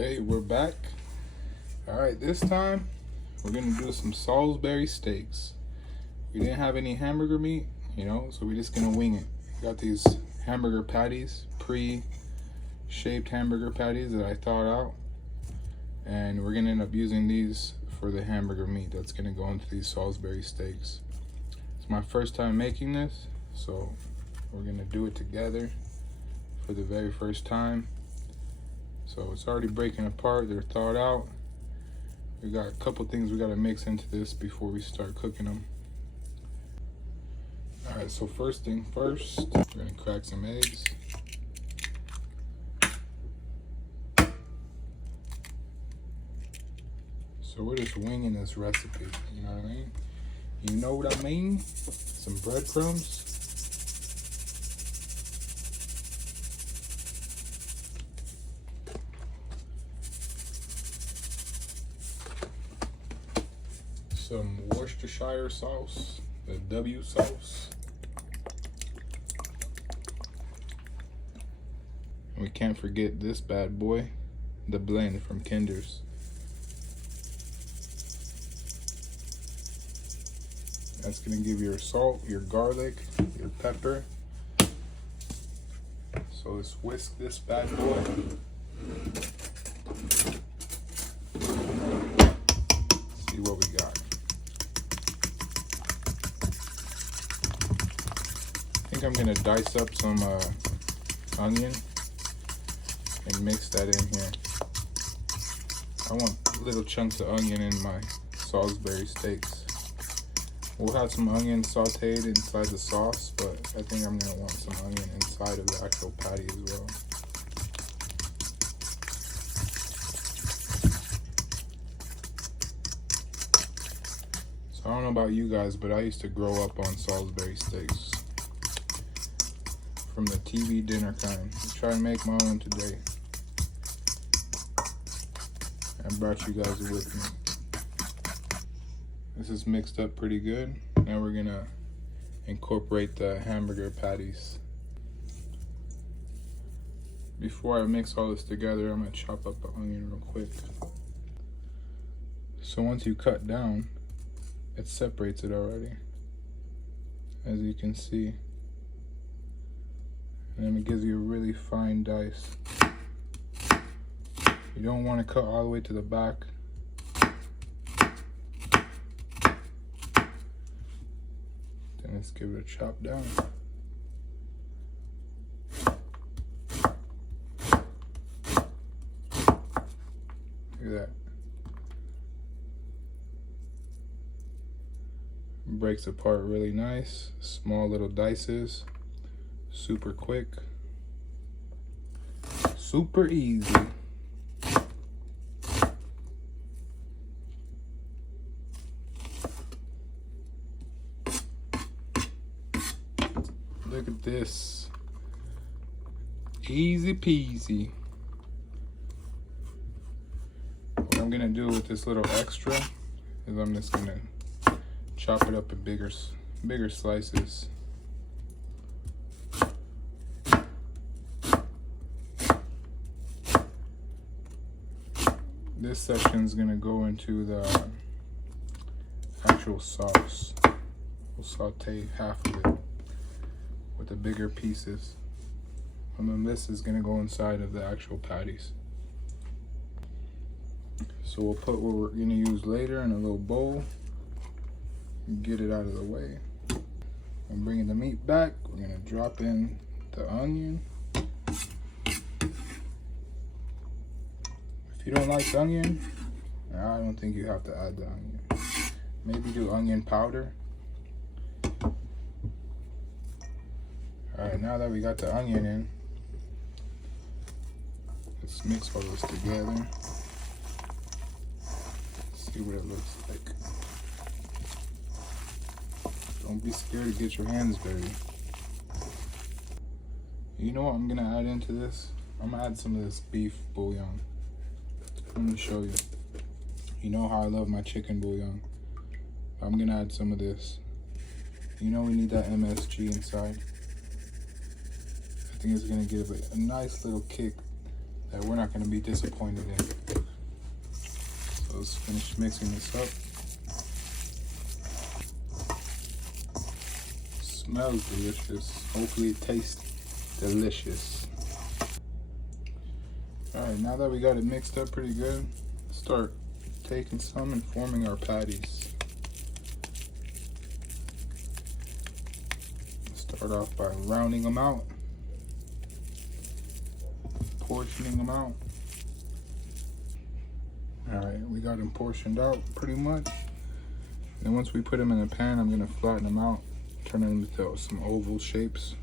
Okay, we're back. All right, this time we're gonna do some Salisbury steaks. We didn't have any hamburger meat, so we're just gonna wing it. Got these hamburger patties, pre-shaped hamburger patties that I thawed out, and we're gonna end up using these for the hamburger meat that's gonna go into these Salisbury steaks. It's my first time making this, so we're gonna do it together for the very first time. So it's already breaking apart, they're thawed out. We got a couple things we gotta mix into this before we start cooking them. All right, so first thing first, we're gonna crack some eggs. So we're just winging this recipe, you know what I mean? You know what I mean? Some breadcrumbs. Some Worcestershire sauce, the W sauce. And we can't forget this bad boy, the blend from Kinder's. That's gonna give your salt, your garlic, your pepper. So let's whisk this bad boy. See what we got. I think I'm gonna dice up some onion and mix that in here. I want little chunks of onion in my Salisbury steaks. We'll have some onion sauteed inside the sauce, but I think I'm gonna want some onion inside of the actual patty as well. So I don't know about you guys, but I used to grow up on Salisbury steaks. From the TV dinner kind. Try to make my own today. I brought you guys with me. This is mixed up pretty good. Now we're gonna incorporate the hamburger patties. Before I mix all this together, I'm gonna chop up the onion real quick. So once you cut down, it separates it already, as you can see. And then it gives you a really fine dice. You don't want to cut all the way to the back. Then let's give it a chop down. Look at that. Breaks apart really nice. Small little dices. Super quick, super easy. Look at this, easy peasy. What I'm gonna do with this little extra is I'm just gonna chop it up in bigger slices. This section is gonna go into the actual sauce. We'll saute half of it with the bigger pieces. And then this is gonna go inside of the actual patties. So we'll put what we're gonna use later in a little bowl. Get it out of the way. I'm bringing the meat back. We're gonna drop in the onion. If you don't like the onion, I don't think you have to add the onion. Maybe do onion powder. Alright, now that we got the onion in, let's mix all this together. See what it looks like. Don't be scared to get your hands dirty. You know what I'm gonna add into this? I'm gonna add some of this beef bouillon. I'm gonna show you. You know how I love my chicken bouillon. I'm gonna add some of this. You know we need that MSG inside. I think it's gonna give it a nice little kick that we're not going to be disappointed in. So let's finish mixing this up. Smells delicious. Hopefully it tastes delicious. Alright, now that we got it mixed up pretty good, let's start taking some and forming our patties. Start off by rounding them out, portioning them out. Alright, we got them portioned out pretty much. And once we put them in a pan, I'm going to flatten them out, turn them into some oval shapes.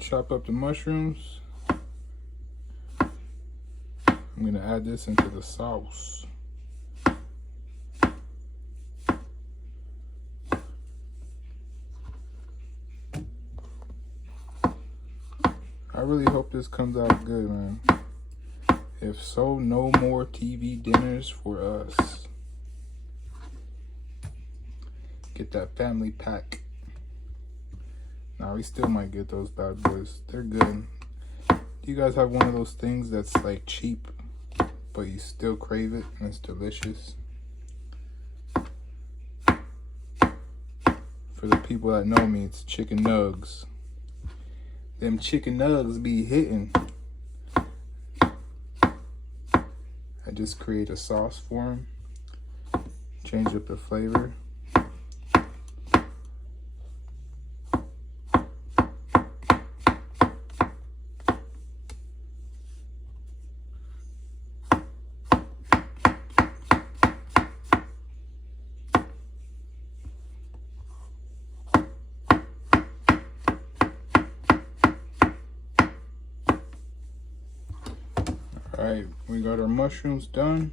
Chop up the mushrooms. I'm going to add this into the sauce. I really hope this comes out good, man. If so, no more TV dinners for us. Get that family pack. Nah, we still might get those bad boys. They're good. Do you guys have one of those things that's like cheap, but you still crave it and it's delicious? For the people that know me, it's chicken nugs. Them chicken nugs be hitting. I just create a sauce for them. Change up the flavor. Alright, we got our mushrooms done.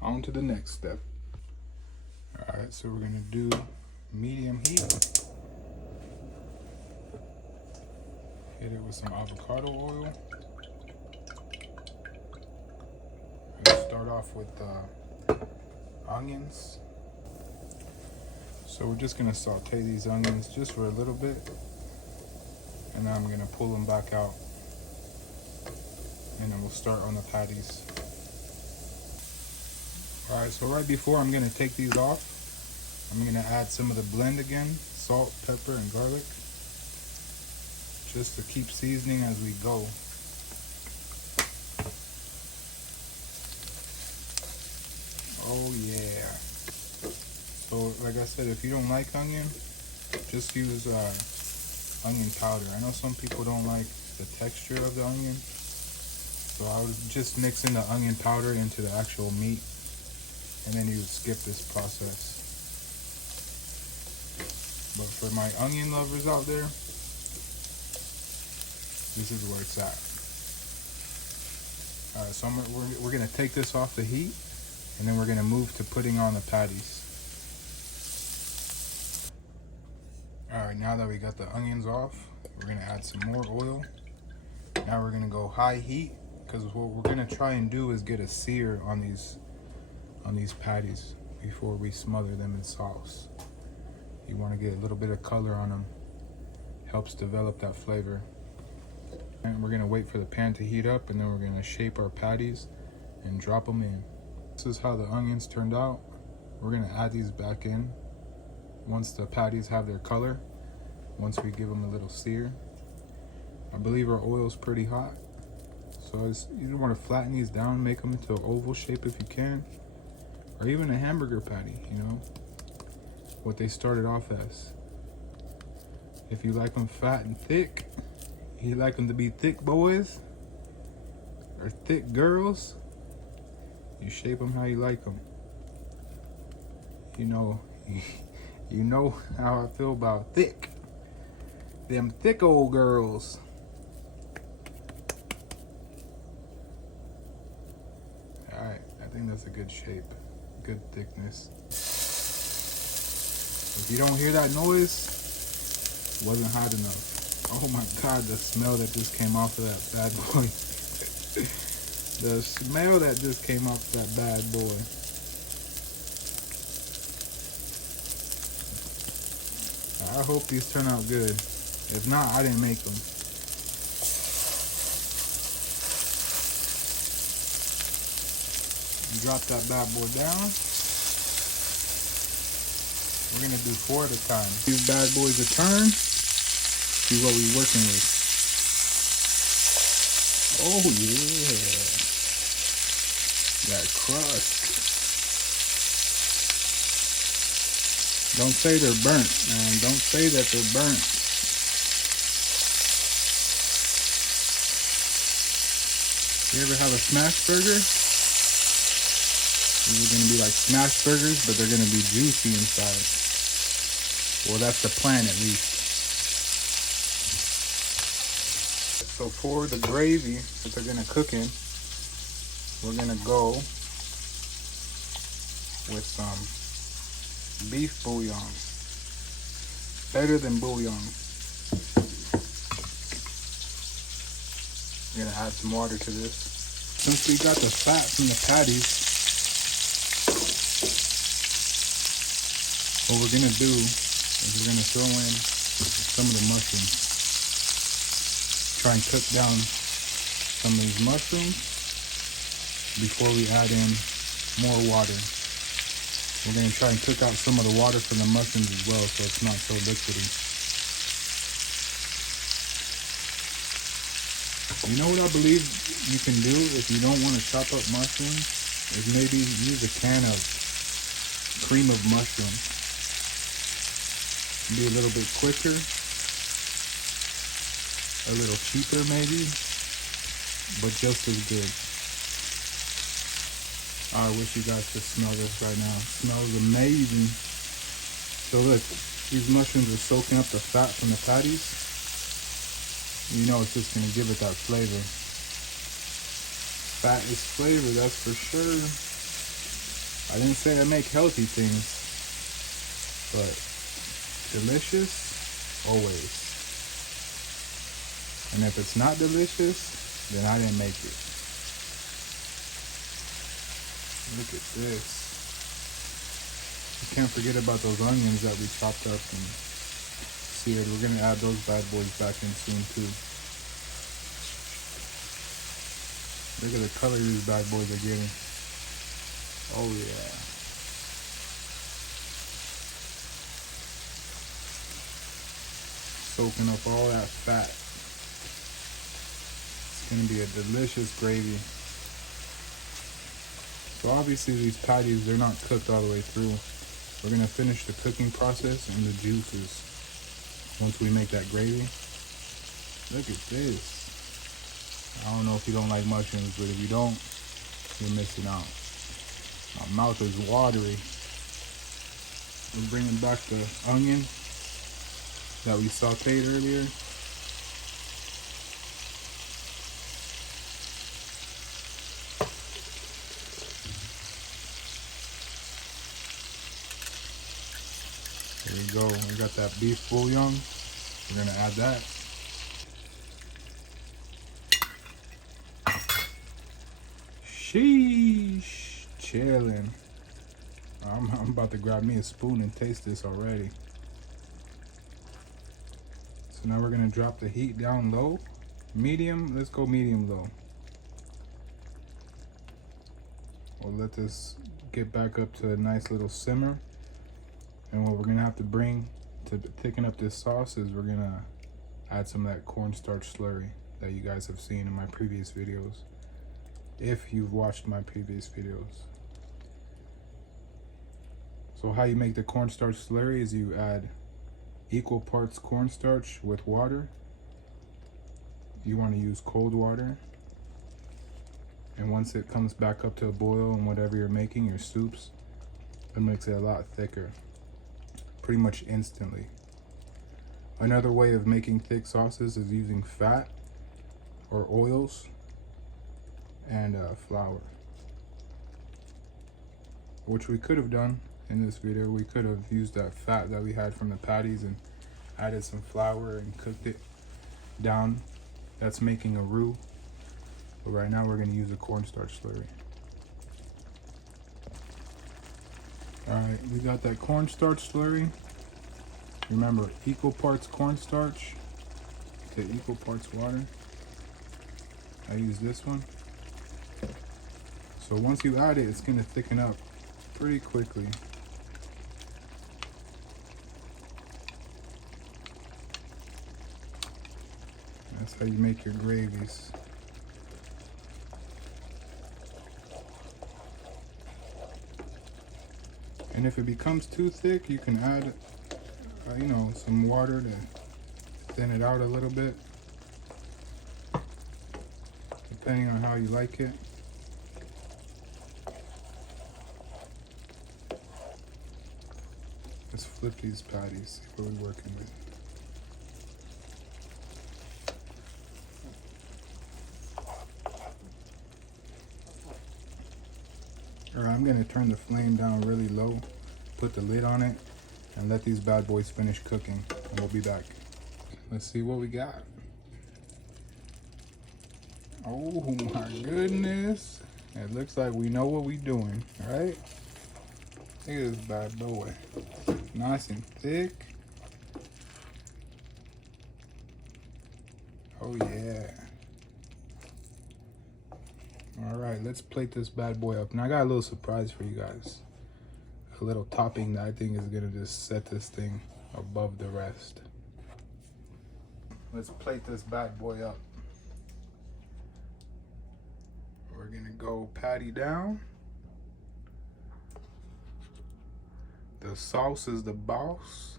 On to the next step. Alright, so we're gonna do medium heat. Hit it with some avocado oil. Let's start off with onions. So we're just gonna saute these onions just for a little bit. And then I'm gonna pull them back out. And then we'll start on the patties. Alright, so right before I'm gonna take these off, I'm gonna add some of the blend again, salt, pepper, and garlic. Just to keep seasoning as we go. Oh yeah. So like I said, if you don't like onion, just use onion powder. I know some people don't like the texture of the onion, so I was just mixing the onion powder into the actual meat, and then you would skip this process. But for my onion lovers out there, this is where it's at. Alright, so we're gonna take this off the heat, and then we're gonna move to putting on the patties. Alright, now that we got the onions off, we're gonna add some more oil. Now we're gonna go high heat, because what we're gonna try and do is get a sear on these patties before we smother them in sauce. You want to get a little bit of color on them. Helps develop that flavor. And we're gonna wait for the pan to heat up, and then we're gonna shape our patties and drop them in. This is how the onions turned out. We're gonna add these back in once the patties have their color, once we give them a little sear. I believe our oil's pretty hot, so you want to flatten these down, make them into an oval shape if you can, or even a hamburger patty, you know, what they started off as. If you like them fat and thick, you like them to be thick boys or thick girls, you shape them how you like them. You know how I feel about thick. Them thick old girls. Alright, I think that's a good shape. Good thickness. If you don't hear that noise, it wasn't hot enough. Oh my God, the smell that just came off of that bad boy. The smell that just came off of that bad boy. I hope these turn out good. If not, I didn't make them. Drop that bad boy down. We're gonna do 4 at a time. These bad boys a turn. See what we're working with. Oh yeah. That crust. Don't say they're burnt, man. Don't say that they're burnt. You ever have a smash burger? These are gonna be like smash burgers, but they're gonna be juicy inside. Well, that's the plan at least. So for the gravy that they're gonna cook in, we're gonna go with some beef bouillon. Better than bouillon. We're gonna add some water to this. Since we got the fat from the patties, what we're gonna do is we're gonna throw in some of the mushrooms. Try and cook down some of these mushrooms before we add in more water. We're gonna try and cook out some of the water from the mushrooms as well, so it's not so liquidy. You know what I believe you can do if you don't want to chop up mushrooms? Is maybe use a can of cream of mushrooms. Be a little bit quicker, a little cheaper maybe, but just as good. I wish you guys could smell this right now. It smells amazing. So look, these mushrooms are soaking up the fat from the patties. You know it's just gonna give it that flavor. Fat is flavor, that's for sure. I didn't say I make healthy things, but delicious, always. And if it's not delicious, then I didn't make it. Look at this. You can't forget about those onions that we chopped up and seared. We're gonna add those bad boys back in soon too. Look at the color these bad boys are getting. Oh yeah. Soaking up all that fat. It's gonna be a delicious gravy. So obviously these patties, they're not cooked all the way through. We're gonna finish the cooking process in the juices once we make that gravy. Look at this. I don't know if you don't like mushrooms, but if you don't, you're missing out. My mouth is watery. We're bringing back the onion that we sauteed earlier. There we go. We got that beef bouillon. We're gonna add that. Sheesh, chillin'. I'm about to grab me a spoon and taste this already. So now we're gonna drop the heat down low. Medium, let's go medium low. We'll let this get back up to a nice little simmer. And what we're gonna have to bring to thicken up this sauce is we're gonna add some of that cornstarch slurry that you guys have seen in my previous videos. If you've watched my previous videos. So how you make the cornstarch slurry is you add equal parts cornstarch with water. You want to use cold water. And once it comes back up to a boil and whatever you're making, your soups, it makes it a lot thicker. Pretty much instantly. Another way of making thick sauces is using fat or oils and flour, which we could have done in this video. We could have used that fat that we had from the patties and added some flour and cooked it down. That's making a roux, but right now we're going to use a cornstarch slurry. Alright, we got that cornstarch slurry. Remember, equal parts cornstarch to equal parts water. I use this one. So once you add it, it's gonna thicken up pretty quickly. That's how you make your gravies. And if it becomes too thick, you can add, you know, some water to thin it out a little bit, depending on how you like it. Let's flip these patties, see what we're working with. Alright, I'm gonna turn the flame down really low, put the lid on it, and let these bad boys finish cooking, and we'll be back. Let's see what we got. Oh my goodness. It looks like we know what we're doing, right? Look at this bad boy. Nice and thick. Oh yeah. All right, let's plate this bad boy up. And I got a little surprise for you guys. A little topping that I think is gonna just set this thing above the rest. Let's plate this bad boy up. We're gonna go patty down. The sauce is the boss.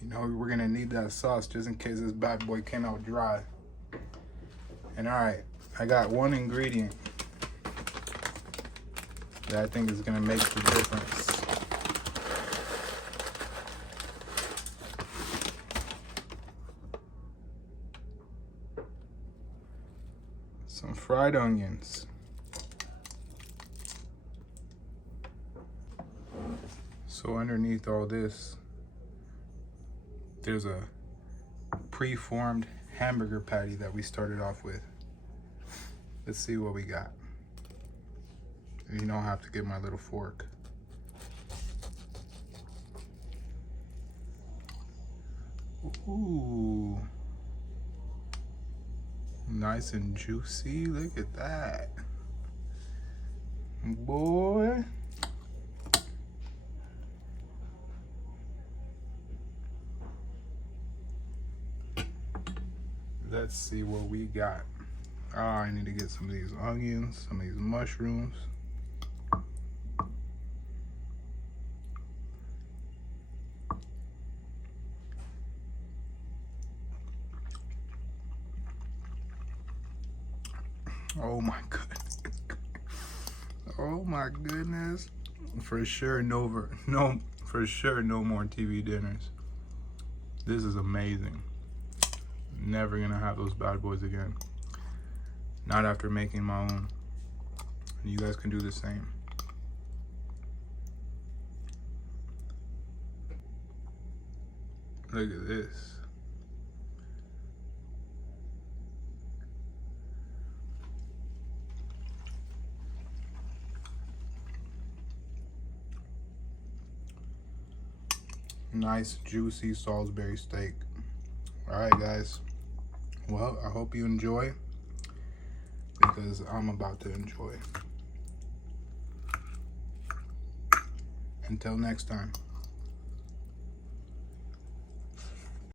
You know, we're gonna need that sauce just in case this bad boy came out dry. And all right, I got one ingredient that I think is gonna make the difference. Some fried onions. So underneath all this, there's a pre-formed hamburger patty that we started off with. Let's see what we got. You don't have to get my little fork. Ooh. Nice and juicy. Look at that. Boy. Let's see what we got. Oh, I need to get some of these onions, some of these mushrooms. Oh my goodness. Oh my goodness. For sure no more TV dinners. This is amazing. Never gonna have those bad boys again. Not after making my own. You guys can do the same. Look at this. Nice juicy Salisbury steak. All right, guys. Well, I hope you enjoy, because I'm about to enjoy. Until next time.